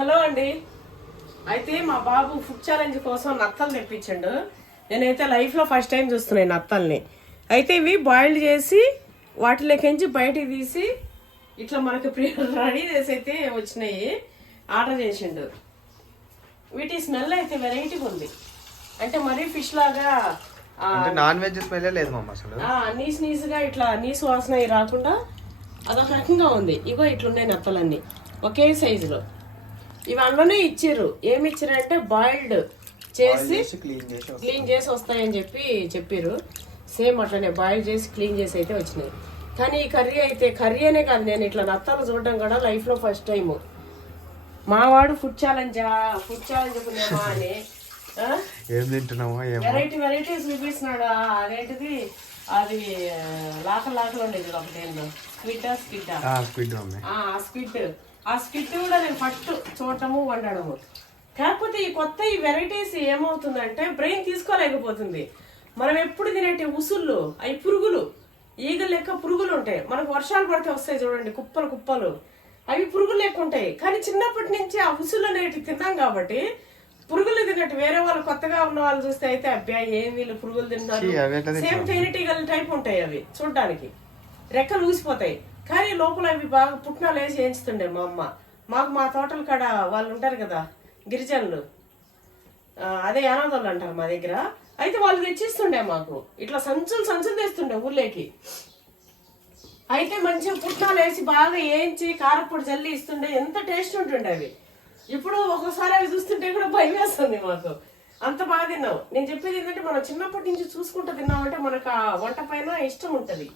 Hello అండి. అయితే మా బాబు ఫుడ్ ఛాలెంజ్ కోసం నత్తలు తెప్పించండు. నేనైతే లైఫ్లో ఫస్ట్ టైం చూస్తున్నాను నత్తల్ని. అయితే ఇవి బాయిల్డ్ చేసి వాటిలోకించి బయటికి తీసి ఇట్లా మనకి రెడీ చేసి అయితే వచ్చినాయి. ఆర్డర్ చేసిండు. వీటి స్మెల్ అయితే వెరైటీగా ఉంది. అంటే మరీ ఫిష్ లాగా నాన్ వెజ్ స్మెల్ లేదు మమ్మ అసలు. ఆ, నీసు నీసుగా ఇట్లా నీసు వాసన రాకుండా అదొక రకంగా ఉంది. ఇగో ఇట్లున్నాయి నత్తలన్నీ. ఒకే సైజులో. ఇవి అందులోనే ఇచ్చిర్రు. ఏమి ఇచ్చిరంటే బాయిల్డ్ చేసి క్లీన్ చేసి క్లీన్ చేసి వస్తాయని చెప్పి చెప్పారు సేమ్ అట్లనే బాయిల్ చేసి క్లీన్ చేసి అయితే వచ్చినాయి. కానీ ఈ కర్రీ అయితే కర్రీ అనే కాదు నేను ఇట్లా నత్తలు చూడడం కూడా లైఫ్లో ఫస్ట్ టైం మావాడు ఫుడ్ ఛాలెంజా ఫుడ్ ఛాలెంజ్ పుణ్యమా అని? ఏం తింటున్నామో వెరైటీ వెరైటీస్ చూపిస్తున్నాడు. ఆ, అదేంటిది? అది లాకలు లాకలు ఉండేది ఒకటి స్వీటా స్వీటా స్పీడ్ మమ్మీ. ఆ స్కిట్ కూడా నేను ఫస్ట్ చూడటము వండడము. కాకపోతే ఈ కొత్త ఈ వెరైటీస్ ఏమవుతుందంటే బ్రెయిన్ తీసుకోలేకపోతుంది. మనం ఎప్పుడు తినేటి ఉసుళ్ళు అవి పురుగులు ఈగ లెక్క పురుగులు ఉంటాయి. మనకు వర్షాలు పడితే వస్తాయి చూడండి కుప్పలు కుప్పలు. అవి పురుగులు లెక్క ఉంటాయి. కానీ చిన్నప్పటి నుంచి ఆ ఉసుళ్ళు అనేటివి తిన్నాం కాబట్టి పురుగులు తిన్నట్టు వేరే వాళ్ళు కొత్తగా ఉన్న వాళ్ళు చూస్తే అయితే అబ్బాయి ఏం వీళ్ళు పురుగులు తింటారు ఎట్లా సేమ్ తేనెటీగల టైప్ ఉంటాయి అవి చూడడానికి. రెక్కలు ఊసిపోతాయి. కానీ లోపల అవి బాగా పుట్నాలు వేసి వేయించుతుండే మా అమ్మ. మాకు మా తోటల కాడ వాళ్ళు ఉంటారు కదా గిరిజనులు. అదే యానాదోళ్ళు అంటారు మా దగ్గర. అయితే వాళ్ళు తెచ్చిస్తుండే మాకు. ఇట్లా సంచులు సంచులు తెస్తుండే ఊళ్ళోకి అయితే మంచిగా పుట్నాలు వేసి బాగా వేయించి కారపొడి జల్లి ఇస్తుండే. ఎంత టేస్ట్ ఉంటుండే అవి. ఇప్పుడు ఒక్కోసారి అవి చూస్తుంటే కూడా భయం వేస్తుంది మాకు. అంత బాగా తిన్నాం. నేను చెప్పేది ఏంటంటే మనం చిన్నప్పటి నుంచి చూసుకుంటూ తిన్నామంటే మనకు ఆ వంట పైన ఇష్టం ఉంటుంది.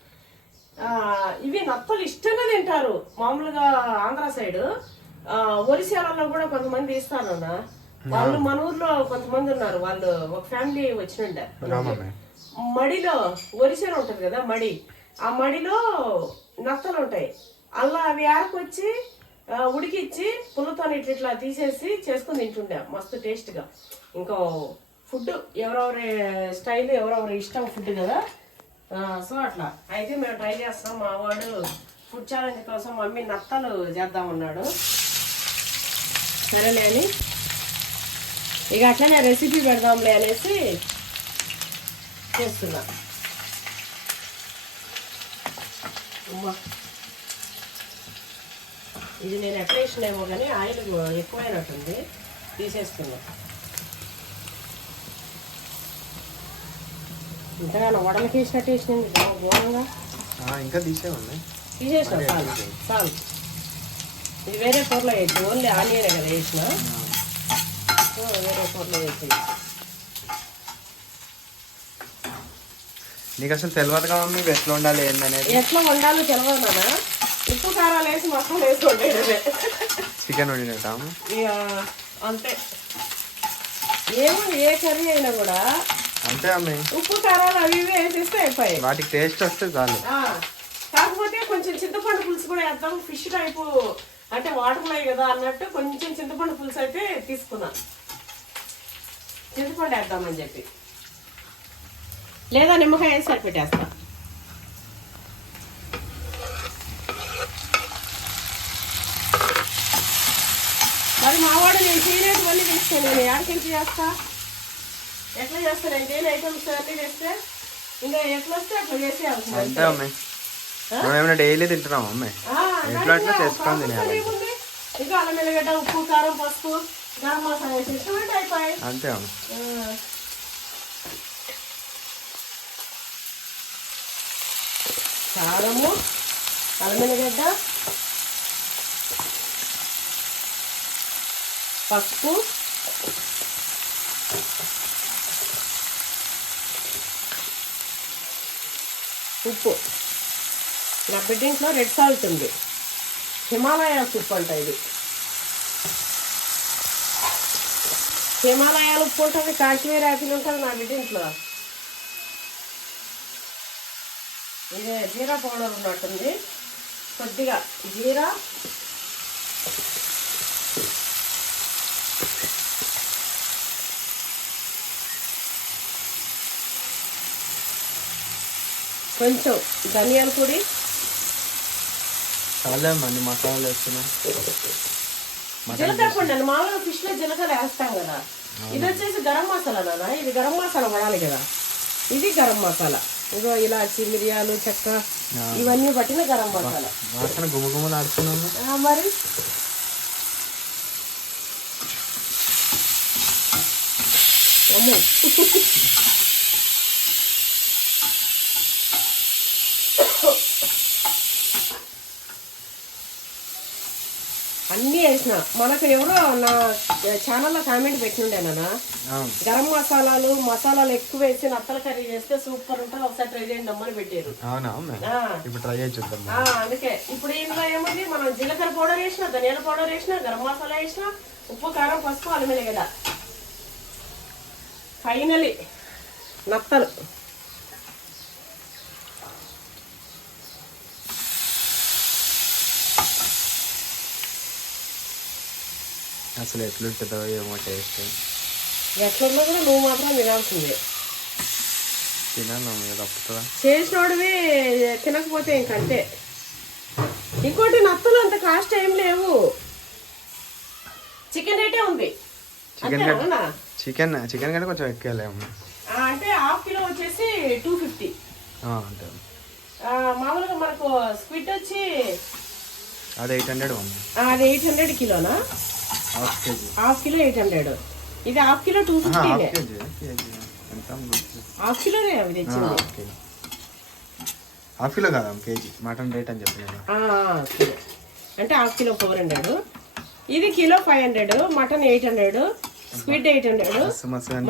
ఇవి నత్తలు ఇష్టంగా తింటారు. మామూలుగా ఆంధ్ర సైడ్. ఒరిస్సాలలో కూడా కొంతమంది ఇస్తారన్న వాళ్ళు మన ఊర్లో కొంతమంది ఉన్నారు. వాళ్ళు ఒక ఫ్యామిలీ వచ్చినుండే. మడిలో ఒరిసేన ఉంటుంది కదా మడి. ఆ మడిలో నత్తలు ఉంటాయి. అలా అవి ఆరకొచ్చి ఉడికిచ్చి పుల్లతో ఇట్లా ఇట్లా తీసేసి చేసుకుని తింటుండే. మస్తు టేస్ట్గా ఇంకా ఫుడ్ ఎవరెవరి స్టైల్ ఎవరెవరి ఇష్టం ఫుడ్ కదా. సో అట్లా. అయితే మేము ట్రై చేస్తాం. మా వాడు ఫుడ్ ఛాలెంజ్ కోసం మమ్మీ నత్తలు చేద్దామన్నాడు సరేలే అని. ఇక అట్లనే రెసిపీ పెడదాంలే అనేసి చేస్తున్నా. అమ్మా. ఇది నేను ఎట్లా వేసినేమో కానీ ఆయిల్ ఎక్కువైనట్టుంది. తీసేస్తున్నా. ఇంతగానో వడలకి వేసినట్టు వేసినది ఘోరంగా. ఇంకా తీసే ఉంది తీసేసిన చాలు చాలు. ఇది వేరే కూరలో వేసి ఓన్లీ ఆనియనే కదా వేసిన. వేరే కూరలో వేసి నీకు అసలు మమ్మీ ఇవి ఎట్లా ఉండాలి ఏందనేది? ఎట్లా వండాలో తెలియదు నాన్న. ఉప్పు కారాలు వేసి మసాలా వేసి వండేదే చికెన్ వండినట్టు అంతే. ఏమో ఏ కర్రీ అయినా కూడా అంతే అమ్మి ఉప్పు కారాలు అవి ఇవి వేసేస్తే అయిపోయాయి. వాటికి టేస్ట్ వస్తే చాలు. కాకపోతే కొంచెం చింతపండు పులుసు కూడా వేద్దాం. ఫిష్ టైపు అంటే వాటర్ లై కదా అన్నట్టు కొంచెం చింతపండు పులుసు అయితే తీసుకున్నా చింతపండు వేద్దామని చెప్పి. లేదా నిమ్మకాయ వేసి సరిపెట్టేస్తా మరి మా వాడు నేను చేయలేనివన్నీ తెస్తే నేను ఎక్కడికి చేస్తా? ఎట్లా చేస్తా నేను చేయని ఐటమ్స్ అన్నీ తెస్తే ఇంకా ఎట్లా వస్తే అట్లా చేసే అంతే అమ్మి. మనం ఏమైనా డైలీ తింటున్నాం అమ్మి? ఎట్లా అట్లా చేసుకొని ఇంకా అల్లం ఎల్లిగడ్డ ఉప్పు కారం పసుపు గరం మసాలా వేసి ఇష్టమంటే అయిపోయాయి. అంతే అమ్మి. ఆ. కారము అల్లం ఎల్లిగడ్డ పసుపు ఉప్పు. నా బిడ్డింట్లో రెడ్ సాల్ట్ ఉంది. హిమాలయ ఉప్పు అంట ఇది. హిమాలయాల ఉప్పు ఉంటుంది కాశ్మీర్ యాపిల్ ఉంటుంది నా బిడ్డింట్లో ఇది జీరా పౌడర్ ఉన్నట్టుంది. కొద్దిగా జీరా కొంచెం ధనియాల పొడి. చాలా మంది మసాలాలు వేస్తున్నాం. జీలకర్ర పొడి మామూలుగా ఫిష్లో జీలకర్ర వేస్తాం కదా. ఇది వచ్చేసి గరం మసాలా నాన్న. ఇది గరం మసాలా పడాలి కదా. ఇది గరం మసాలా. ఇగో ఇలాచి మిరియాలు చెక్క ఇవన్నీ పట్టిన గరం మసాలా. వాసన గుమగుమలు ఆడుతున్నాము మరి? అమ్మో అన్నీ వేసిన మనకు ఎవరో నా ఛానల్లో కామెంట్ పెట్టిండే నాన్న. గరం మసాలాలు మసాలాలు ఎక్కువ వేసి నత్తల కర్రీ చేస్తే సూపర్ ఉంటుంది. ఒకసారి ట్రై చేయండి అమ్మని పెట్టారు. ఇప్పుడు ట్రై చూద్దాం అందుకే. ఇప్పుడు ఇందులో ఏముంది? మనం జీలకర్ర పౌడర్ వేసిన ధనియాల పౌడర్ వేసిన గరం మసాలా వేసిన ఉప్పు కారం పసుపు అల్లం కదా ఫైనలీ నత్తలు. అసలు ఎట్లుంటుందో ఏమో టేస్ట్. ఎట్లున్నా కూడా నువ్వు మాత్రం తినాల్సిందే. తినాను తప్పుతుందా? చేసినోడివి తినకపోతే ఇంకంతే ఇంకోటి నత్తలు అంత కాస్ట్ ఏం లేవు. చికెన్ రేటే ఉంది. చికెన్ చికెన్ చికెన్ కంటే కొంచెం ఎక్కువలేము ఆ, అంటే హాఫ్ కిలో వచ్చేసి టూ ఫిఫ్టీ అంతే మామూలుగా మనకు స్క్విడ్ వచ్చి అది ఎయిట్ హండ్రెడ్ అది eight hundred కిలోనా? Half kilo eight hundred. ఇది హాఫ్ కిలో టూ ఎంత హాఫ్ కిలోనే అవి తెచ్చింది. హాఫ్ కిలో కాదా కేజీ? మటన్ రేట్ అని చెప్పిన అంటే హాఫ్ కిలో ఫోర్ హండ్రెడ్. ఇది kilo five hundred. Mutton eight hundred. Squid eight hundred.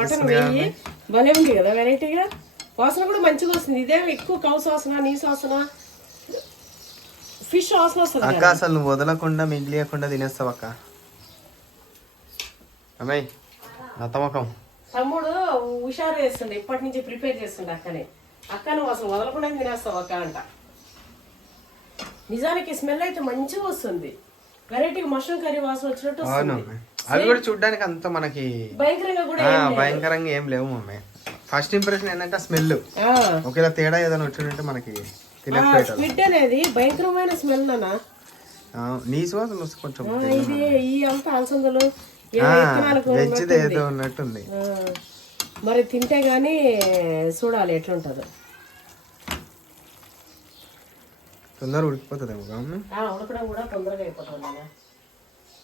Mutton వెయ్యి. భలే ఉంది కదా వెరైటీగా వాసన కూడా మంచిగా వస్తుంది. ఇదేం ఎక్కువ కౌస్ వాసన నీసు వాసన ఫిష్ వాసన వస్తుంది అక్క అసలు వదలకుండా మిగిలియకుండా తినేస్తావు అక్క? అమ్మాయి నత్తమకం తమ్ముడు హుషారు చేస్తుండే ఇప్పటి నుంచి ప్రిపేర్ చేస్తుండే అక్కని. అక్క నువ్వు అసలు వదలకుండా తినేస్తావు అక్క అంట. నిజానికి స్మెల్ అయితే మంచిగా వస్తుంది. వెరైటీగా మష్రూమ్ కర్రీ వాసన వచ్చినట్టు అవును వస్తుంది అవి కూడా చూడడానికి అంత మనకి భయంకరంగా కూడా ఆ, ఏం లేదు. భయంకరంగా ఏం లేవు మమ్మీ ఫస్ట్ ఇంప్రెషన్ ఏంటంటే స్మెల్ ఆ, ఒకవేళ తేడా ఏదైనా వచ్చిందంటే మనకి ఆ స్క్విడ్ అనేది భయంకరమైన స్మెల్ నాన్న. నీ సువాసన వస్తే కొంచెం ఇది ఈ అంత అలసందలు వెజ్ది. ఏదో ఉన్నట్టుంది. మరి తింటే గానీ చూడాలి ఎట్లుంటుందో. తొందర ఉడికిపోతుందేమో మమ్మీ ఆ, ఉడకడం కూడా తొందరగా అయిపోతుంది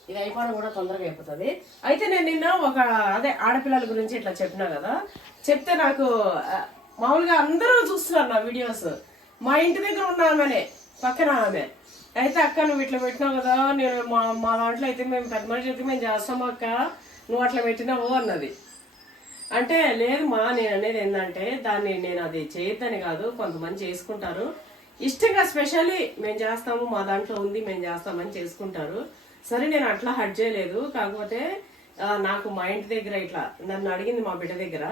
ఇది అయిపోవడం కూడా తొందరగా అయిపోతుంది. అయితే నేను నిన్న ఒక అదే ఆడపిల్లల గురించి ఇట్లా చెప్పినా కదా. చెప్తే నాకు మామూలుగా అందరూ చూస్తున్నారు నా వీడియోస్. మా ఇంటి దగ్గర ఉన్న ఆమెనే పక్కన ఆమె. అయితే అక్క నువ్వు ఇట్లా పెట్టినావు కదా నేను మా మా దాంట్లో అయితే మేము పెద్ద మనిషి అయితే మేము చేస్తాం అక్క. నువ్వు అట్లా పెట్టినావు అన్నది. అంటే లేదు మా నేను అనేది ఏంటంటే దాన్ని నేను అది చేయొద్దని కాదు కొంతమంది చేసుకుంటారు. ఇష్టంగా స్పెషల్లీ మేము చేస్తాము మా దాంట్లో ఉంది మేము చేస్తామని చేసుకుంటారు. సరే నేను అట్లా హట్ చేయలేదు. కాకపోతే నాకు మా ఇంటి దగ్గర ఇట్లా నన్ను అడిగింది మా బిడ్డ దగ్గర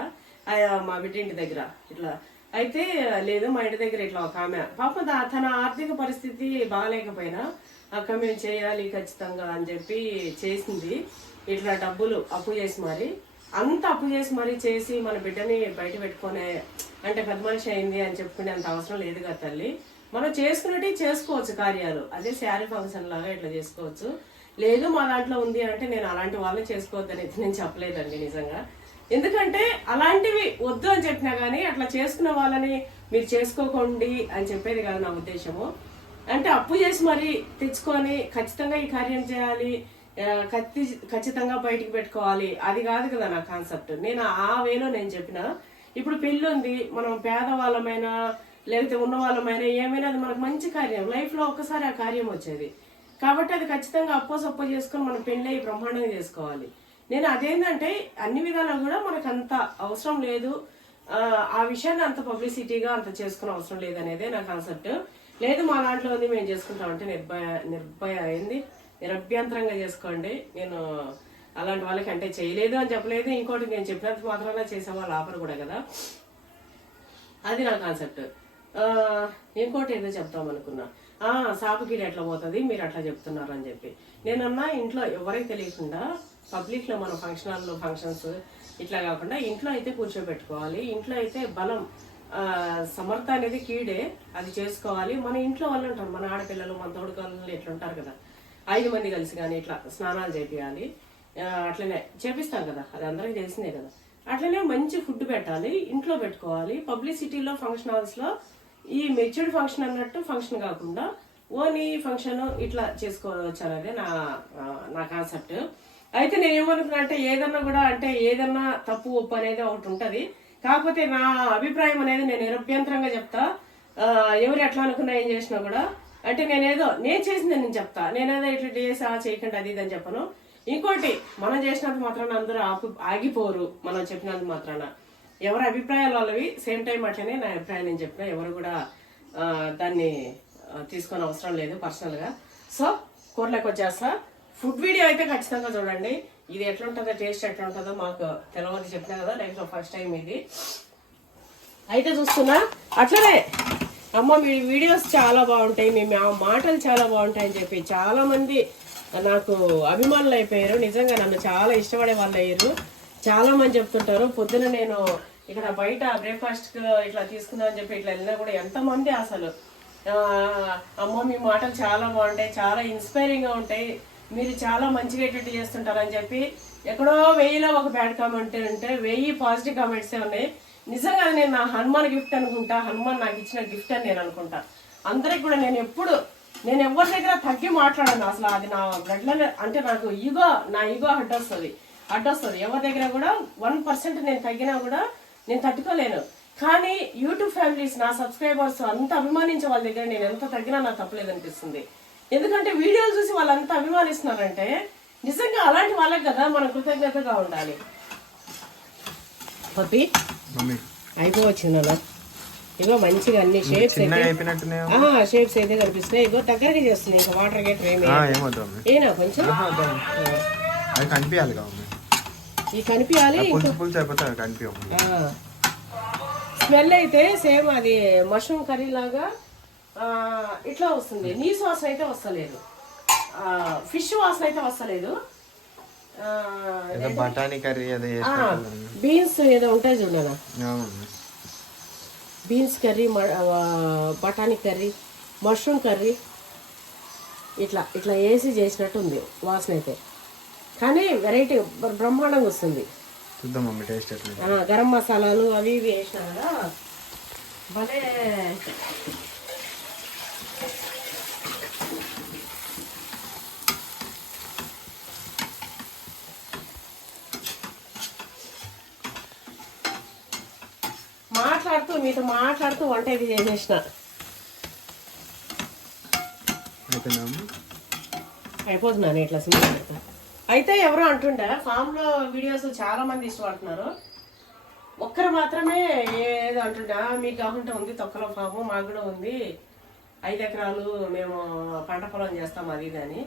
మా బిడ్డ ఇంటి దగ్గర ఇట్లా అయితే లేదు మా ఇంటి దగ్గర ఇట్లా ఒక ఆమె. పాప తన ఆర్థిక పరిస్థితి బాగాలేకపోయినా అక్క మేము చేయాలి ఖచ్చితంగా అని చెప్పి చేసింది. ఇట్లా డబ్బులు అప్పు చేసి మరి. అంత అప్పు చేసి మరీ చేసి మన బిడ్డని బయట పెట్టుకునే అంటే పెద్ద మనిషి అయింది అని చెప్పుకునే అంత అవసరం లేదు కదా తల్లి. మనం చేసుకున్నట్టు చేసుకోవచ్చు కార్యాలు. అదే శారీ ఫంక్షన్ లాగా ఇట్లా చేసుకోవచ్చు. లేదు మా దాంట్లో ఉంది అంటే నేను అలాంటి వాళ్ళని చేసుకోవద్దని నేను చెప్పలేదండి నిజంగా. ఎందుకంటే అలాంటివి వద్దు అని చెప్పినా కానీ అట్లా చేసుకున్న వాళ్ళని మీరు చేసుకోకండి అని చెప్పేది కాదు నా ఉద్దేశము. అంటే అప్పు చేసి మరి తెచ్చుకొని ఖచ్చితంగా ఈ కార్యం చేయాలి కత్తి ఖచ్చి ఖచ్చితంగా బయటికి పెట్టుకోవాలి అది కాదు కదా నా కాన్సెప్ట్. నేను ఆ వేలో నేను చెప్పిన ఇప్పుడు పెళ్ళి ఉంది మనం పేదవాళ్ళమైనా లేకపోతే ఉన్నవాళ్ళమైనా ఏమైనా అది మనకు మంచి కార్యం. లైఫ్లో ఒక్కసారి ఆ కార్యం వచ్చేది. కాబట్టి అది ఖచ్చితంగా అప్పో సప్పో చేసుకొని మనం పెళ్ళి బ్రహ్మాండంగా చేసుకోవాలి. నేను అదేంటంటే అన్ని విధాలా కూడా మనకు అంత అవసరం లేదు. ఆ, విషయాన్ని అంత పబ్లిసిటీగా అంత చేసుకునే అవసరం లేదనేదే నా కాన్సెప్ట్. లేదు మా దాంట్లో ఉంది మేము చేసుకుంటామంటే నిర్భయ నిర్భయ అయింది నిరభ్యంతరంగా చేసుకోండి. నేను అలాంటి వాళ్ళకి అంటే చేయలేదు అని చెప్పలేదు. ఇంకోటి నేను చెప్పినంత మాత్రాన చేసే వాళ్ళు కూడా కదా. అది నా కాన్సెప్ట్. ఇంకోటి ఏదో చెప్తాం అనుకున్నా. సాపుకీడు ఎట్లా పోతుంది? మీరు అట్లా చెప్తున్నారు అని చెప్పి. నేనన్నా ఇంట్లో ఎవరికి తెలియకుండా పబ్లిక్లో మన ఫంక్షన్ హాల్లో ఫంక్షన్స్ ఇట్లా కాకుండా ఇంట్లో అయితే కూర్చోబెట్టుకోవాలి. ఇంట్లో అయితే బలం సమర్థ అనేది కీడే. అది చేసుకోవాలి. మన ఇంట్లో వాళ్ళు ఉంటారు మన ఆడపిల్లలు మన తోడుకాళ్ళు ఇట్లా ఉంటారు కదా. ఐదు మంది కలిసి కానీ ఇట్లా స్నానాలు చేపియాలి. అట్లనే చేపిస్తాం కదా. అది అందరికీ తెలిసిందే కదా. అట్లనే మంచి ఫుడ్ పెట్టాలి. ఇంట్లో పెట్టుకోవాలి. పబ్లిసిటీలో ఫంక్షన్ హాల్స్లో ఈ మెచ్యూర్డ్ ఫంక్షన్ అన్నట్టు ఫంక్షన్ కాకుండా ఓన్లీ ఫంక్షన్ ఇట్లా చేసుకోవచ్చు అనేది నా నా కాన్సెప్ట్ అయితే నేను ఏమనుకున్నా అంటే ఏదన్నా కూడా అంటే ఏదన్నా తప్పు ఒప్పు అనేది ఒకటి ఉంటుంది. కాకపోతే నా అభిప్రాయం అనేది నేను నిరభ్యంతరంగా చెప్తా. ఎవరు ఎట్లా అనుకున్నా ఏం చేసినా కూడా అంటే నేనేదో నేను చేసింది నేను చెప్తా. నేనేదో ఇట్లా చేసి ఆ చేయకండి అది ఇది అని చెప్పను. ఇంకోటి మనం చేసినంత మాత్రాన అందరూ ఆపు ఆగిపోరు మనం చెప్పినంత మాత్రాన. ఎవరి అభిప్రాయాలు వాళ్ళవి సేమ్ టైం అట్లనే నా అభిప్రాయం నేను చెప్పిన. ఎవరు కూడా దాన్ని తీసుకొని అవసరం లేదు పర్సనల్గా సో కూరలోకి వచ్చేస్తా. ఫుడ్ వీడియో అయితే ఖచ్చితంగా చూడండి. ఇది ఎట్లుంటుందో టేస్ట్ ఎట్లుంటుందో మాకు తెలవదు చెప్పినా కదా లైఫ్లో ఫస్ట్ టైం ఇది. అయితే చూస్తున్నా అట్లనే అమ్మ మీ వీడియోస్ చాలా బాగుంటాయి మీ మాటలు చాలా బాగుంటాయి అని చెప్పి చాలామంది నాకు అభిమానులు అయిపోయారు. నిజంగా నన్ను చాలా ఇష్టపడే వాళ్ళు అయ్యారు. చాలా మంది చెప్తుంటారు పొద్దున నేను ఇక్కడ బయట బ్రేక్ఫాస్ట్ ఇట్లా తీసుకుందాం అని చెప్పి ఇట్లా వెళ్ళినా కూడా ఎంతమంది అసలు? అమ్మో మీ మాటలు చాలా బాగుంటాయి చాలా ఇన్స్పైరింగ్గా ఉంటాయి. మీరు చాలా మంచిగా ఎటువంటి చేస్తుంటారని చెప్పి ఎక్కడో వెయ్యిలో ఒక బ్యాడ్ కామెంట్ ఉంటే వెయ్యి పాజిటివ్ కామెంట్సే ఉన్నాయి. నిజంగా నేను నా హనుమాన్ గిఫ్ట్ అనుకుంటా హనుమాన్ నాకు ఇచ్చిన గిఫ్ట్ అని నేను అనుకుంటా. అందరికి కూడా నేను ఎప్పుడు నేను ఎవరి దగ్గర తగ్గి మాట్లాడను అసలు అది నా బ్లడ్లో అంటే నాకు ఈగో నా ఈగో వస్తుంది. అడ్డొస్తుంది. ఎవరి దగ్గర కూడా వన్ పర్సెంట్ నేను తగ్గినా కూడా నేను తట్టుకోలేను. కానీ యూట్యూబ్ ఫ్యామిలీస్ నా సబ్స్క్రైబర్స్ అంత అభిమానించే వాళ్ళ దగ్గర నేను ఎంత తగ్గినా నాకు తప్పలేదు అనిపిస్తుంది ఎందుకంటే వీడియోలు చూసి వాళ్ళు అంత అభిమానిస్తున్నారంటే నిజంగా అలాంటి వాళ్ళకి కదా మనం కృతజ్ఞతగా ఉండాలి. పప్పి అయిపోవచ్చింది అన్న ఇగో మంచిగా అన్ని షేప్స్ షేప్స్ అయితే కనిపిస్తున్నాయి. ఇగో దగ్గరగా చేస్తున్నాయి. ఇంకా వాటర్ గేట్ ఏమి ఏనా కొంచెం? కనిపించాలి కనిపించాలి పులుసు పులుసు స్మెల్ అయితే సేమ్ అది మష్రూమ్ కర్రీ లాగా ఇట్లా వస్తుంది. నీ వాసన అయితే వస్తలేదు. ఫిష్ వాసన అయితే వస్తలేదు. బఠానీ కర్రీ. బీన్స్ ఏదో ఉంటాయి చూడనా మమ్మీ బీన్స్ కర్రీ బఠానీ కర్రీ మష్రూమ్ కర్రీ ఇట్లా ఇట్లా వేసి చేసినట్టు ఉంది వాసన అయితే. కానీ వెరైటీ బ్రహ్మాండంగా వస్తుంది. చూద్దాం మమ్మీ టేస్ట్ ఎట్లా గరం మసాలాలు అవి ఇవి వేసినా కదా భలే మాట్లాడుతూ మీతో మాట్లాడుతూ వంట ఇది చేసేసిన. అయిపోతున్నాను ఇట్లా సింపుల్ పెడతా. అయితే ఎవరో అంటుండే ఫామ్లో వీడియోస్ చాలా మంది ఇష్టపడుతున్నారు. ఒక్కరు మాత్రమే ఏదో అంటుండే మీకు కాకుండా ఉంది తొక్కలో ఫాము మాకు కూడా ఉంది. ఐదు ఎకరాలు మేము పంట పొలం చేస్తాం అది ఇది అని.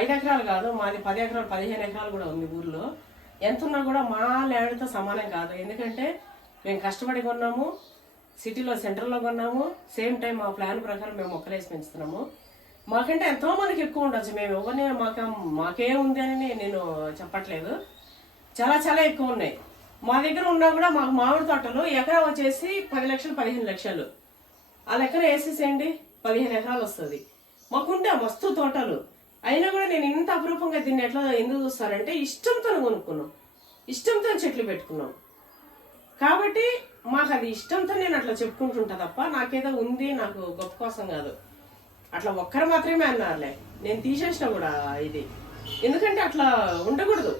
ఐదు ఎకరాలు కాదు మాది పది ఎకరాలు పదిహేను ఎకరాలు కూడా ఉంది ఊర్లో. ఎంత ఉన్నా కూడా మా ల్యాండ్తో సమానం కాదు. ఎందుకంటే మేము కష్టపడి కొన్నాము సిటీలో సెంటర్లో కొన్నాము. సేమ్ టైం మా ప్లాన్ ప్రకారం మేము మొక్కలేసి పెంచుతున్నాము. మాకంటే ఎంతో మందికి ఎక్కువ ఉండొచ్చు. మేము ఎవరిని మాకు మాకే ఉంది అని నేను చెప్పట్లేదు. చాలా చాలా ఎక్కువ ఉన్నాయి. మా దగ్గర ఉన్నా కూడా మాకు మామిడి తోటలు ఎకరా వచ్చేసి పది లక్షలు పదిహేను లక్షలు. ఆ లెక్కన వేసేసేయండి పదిహేను ఎకరాలు వస్తుంది. మాకుండే మస్తు తోటలు. అయినా కూడా నేను ఇంత అపురూపంగా దీన్ని ఎట్లా ఎందుకు చూస్తారంటే ఇష్టంతో కొనుక్కున్నాం. ఇష్టంతో చెట్లు పెట్టుకున్నాం. కాబట్టి మాకు అది ఇష్టంతో నేను అట్లా చెప్పుకుంటుంటా తప్ప నాకేదో ఉంది నాకు గొప్ప కోసం కాదు. అట్లా ఒక్కరు మాత్రమే అన్నారులే. నేను తీసేసిన కూడా ఇది. ఎందుకంటే అట్లా ఉండకూడదు.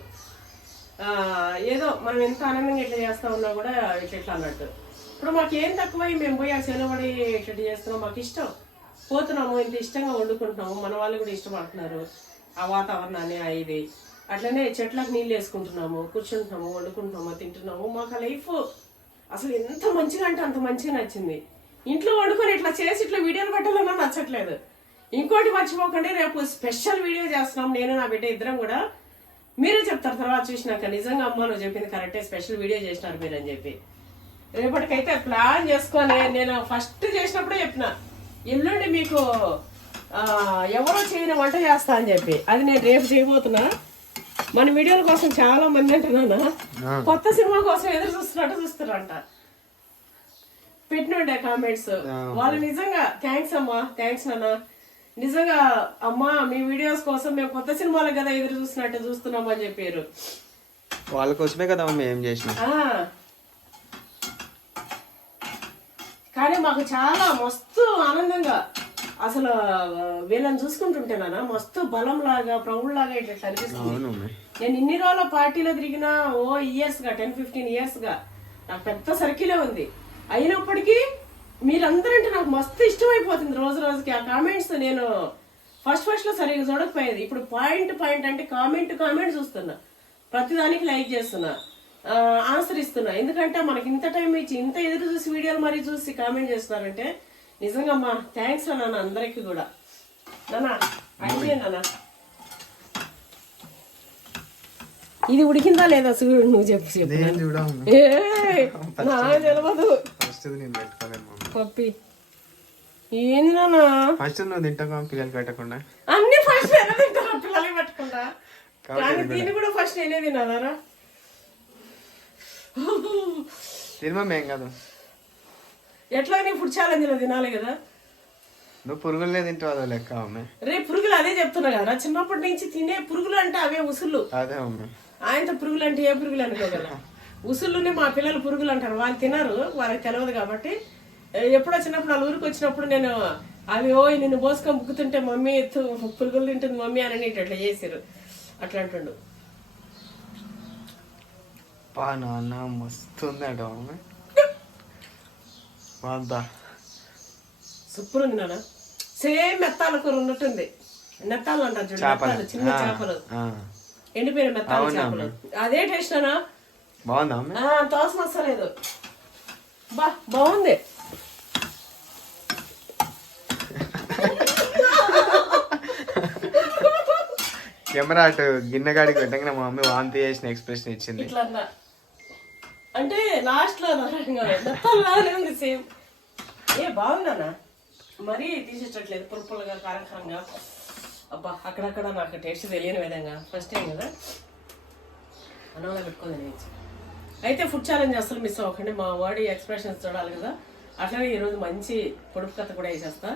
ఏదో మనం ఎంత ఆనందంగా ఇట్లా చేస్తా ఉన్నా కూడా ఇట్లా ఇట్లా అన్నట్టు. ఇప్పుడు మాకు ఏం తక్కువై మేము పోయి ఆ సెలవుడి ఇట్లా చేస్తున్నాం మాకు ఇష్టం. పోతున్నాము ఇంత ఇష్టంగా వండుకుంటున్నాము మన వాళ్ళు కూడా ఇష్టపడుతున్నారు. ఆ వాతావరణాన్ని ఆ ఇది. అట్లనే చెట్లకు నీళ్ళు వేసుకుంటున్నాము కూర్చుంటున్నాము వండుకుంటున్నాము తింటున్నాము. మాకు ఆ లైఫ్ అసలు ఎంత మంచిగా అంటే అంత మంచిగా నచ్చింది. ఇంట్లో వండుకొని ఇట్లా చేసి ఇట్లా వీడియోలు పెట్టాలన్నా నచ్చట్లేదు. ఇంకోటి మర్చిపోకండి రేపు స్పెషల్ వీడియో చేస్తున్నాం. నేను నా బిడ్డ ఇద్దరం కూడా. మీరే చెప్తారు తర్వాత చూసినాక. నిజంగా అమ్మ నువ్వు చెప్పింది కరెక్టే స్పెషల్ వీడియో చేసినారు మీరు అని చెప్పి. రేపటికైతే ప్లాన్ చేసుకొని నేను ఫస్ట్ చేసినప్పుడే చెప్పిన. ఎల్లుండి మీకు ఎవరో చేయని వంట చేస్తా అని చెప్పి. అది నేను రేపు చేయబోతున్నా. మన వీడియోల కోసం చాలా మంది అంటున్నాను. కొత్త సినిమా కోసం ఎదురు చూస్తున్నట్టు చూస్తున్నారంట పెట్టినుండే కామెంట్స్ వాళ్ళు నిజంగా థ్యాంక్స్ అమ్మా థ్యాంక్స్ నాన్న. నిజంగా అమ్మా మీ వీడియోస్ కోసం మేము కొత్త సినిమాలకు కదా ఎదురు చూస్తున్నట్టు చూస్తున్నాం అని చెప్పారు. వాళ్ళ కోసమే కదా చేసిన. ఆ. కానీ మాకు చాలా మస్తు ఆనందంగా అసలు వీళ్ళని చూసుకుంటుంటేనా మస్తు బలం లాగా ప్రౌడ్ లాగా ఇట్లా అనిపిస్తుంది. మమ్మీ నేను ఇన్ని రోజుల పార్టీలో తిరిగినా ఓ ఇయర్స్గా టెన్ ఫిఫ్టీన్ ఇయర్స్గా నాకు పెద్ద సర్కిలే ఉంది. అయినప్పటికీ మీరందరంటే నాకు మస్తు ఇష్టమైపోతుంది రోజు రోజుకి. ఆ కామెంట్స్ నేను ఫస్ట్ ఫస్ట్లో సరిగ్గా చూడకపోయేది. ఇప్పుడు పాయింట్ పాయింట్ అంటే కామెంట్ కామెంట్ చూస్తున్నా. ప్రతిదానికి లైక్ చేస్తున్నా. ఆన్సర్ ఇస్తున్నా. ఎందుకంటే మనకి ఇంత టైం ఇచ్చి ఇంత ఎదురు చూసి వీడియోలు మరీ చూసి కామెంట్ చేస్తున్నారంటే నిజంగా అమ్మా థ్యాంక్స్ నాన్న అందరికీ కూడా. నాన్న అయితే నాన్న. ఇది ఉడికిందా లేదా? చూడు నువ్వు చెప్పు చెప్పు. తెలియదు పప్పి. ఏంది నాన్న? ఫస్ట్ నువ్వు తింటావా? పిల్లలు పెట్టకుండా. అన్ని ఫస్ట్ పెట్టకుండా. కానీ దీన్ని కూడా ఫస్ట్ నేనే తినాలరా కాదు. ఎట్లా నీ ఫుడ్ ఛాలెంజ్లో తినాలి కదా? నువ్వు పురుగులనే తింటావు లెక్క మమ్మీ రేపు పురుగులు అదే చెప్తున్నా కదా చిన్నప్పటి నుంచి తినే పురుగులు అంటే అవే ఉసుళ్ళు. అదే మమ్మీ ఆయనతో పురుగులు అంటే ఏ పురుగులు అనుకోగల? ఉసుళ్ళుని మా పిల్లలు పురుగులు అంటారు. వాళ్ళు తినరు వాళ్ళకి తెలియదు కాబట్టి. ఎప్పుడో చిన్నప్పుడు వాళ్ళ ఊరికి వచ్చినప్పుడు నేను అవి ఓ నిన్ను పోసుకొని బుక్కుతుంటే మమ్మీ పురుగులు తింటుంది మమ్మీ అని ఇట్లా చేసారు అట్లా అంటుండు. పా నాన్న మస్తు ఉందట మమ్మీ. వద్దా సూపర్ ఉంది నాన్న. సేమ్ మెత్తాల కూర ఉన్నట్టుంది. మెత్తాలు అంటారు చూడు చేపలు. మెత్తాలు చిన్న చేపలు. ఎండిపోయిన మెత్తాల చేపలు. అదే టేస్ట్ అనా బాగుందా దోస మసాలేదు బా బాగుంది. కెమెరా అటు గిన్నె కాడికి పెట్టగానే మా మమ్మీ వాంతి చేసిన ఎక్స్ప్రెషన్ ఇచ్చింది. ఇట్లా అన్నా. అంటే లాస్ట్లో ఉంది సేమ్. ఏ బాగుందన్నా మరీ తీసేటట్లేదు పులుపులుగా కారకారంగా అబ్బా అక్కడక్కడ నాకు టేస్ట్ తెలియని విధంగా. ఫస్ట్ టైం కదా? అన్నంలో పెట్టుకొని తినేయచ్చు. అయితే ఫుడ్ ఛాలెంజ్ అసలు మిస్ అవ్వకండి. మా వాడి ఎక్స్ప్రెషన్స్ చూడాలి కదా. అట్లనే ఈరోజు మంచి పొడుపు కథ కూడా వేసేస్తా.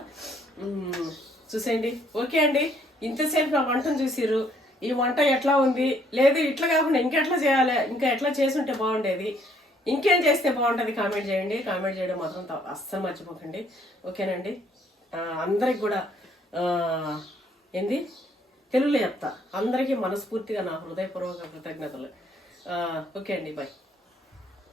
చూసేయండి. ఓకే అండి. ఇంతసేపు నా వంటను చూసిర్రు. ఈ వంట ఎట్లా ఉంది? లేదు ఇట్లా కాకుండా ఇంకెట్లా చేయాలి? ఇంకా ఎట్లా చేసుంటే బాగుండేది? ఇంకేం చేస్తే బాగుంటుంది కామెంట్ చేయండి. కామెంట్ చేయడం మాత్రం అస్సలు మర్చిపోకండి. ఓకేనండి? అందరికి కూడా ఏంది? తెలుగులో చెప్తా. అందరికీ మనస్ఫూర్తిగా నా హృదయపూర్వక కృతజ్ఞతలు. ఓకే అండి బాయ్.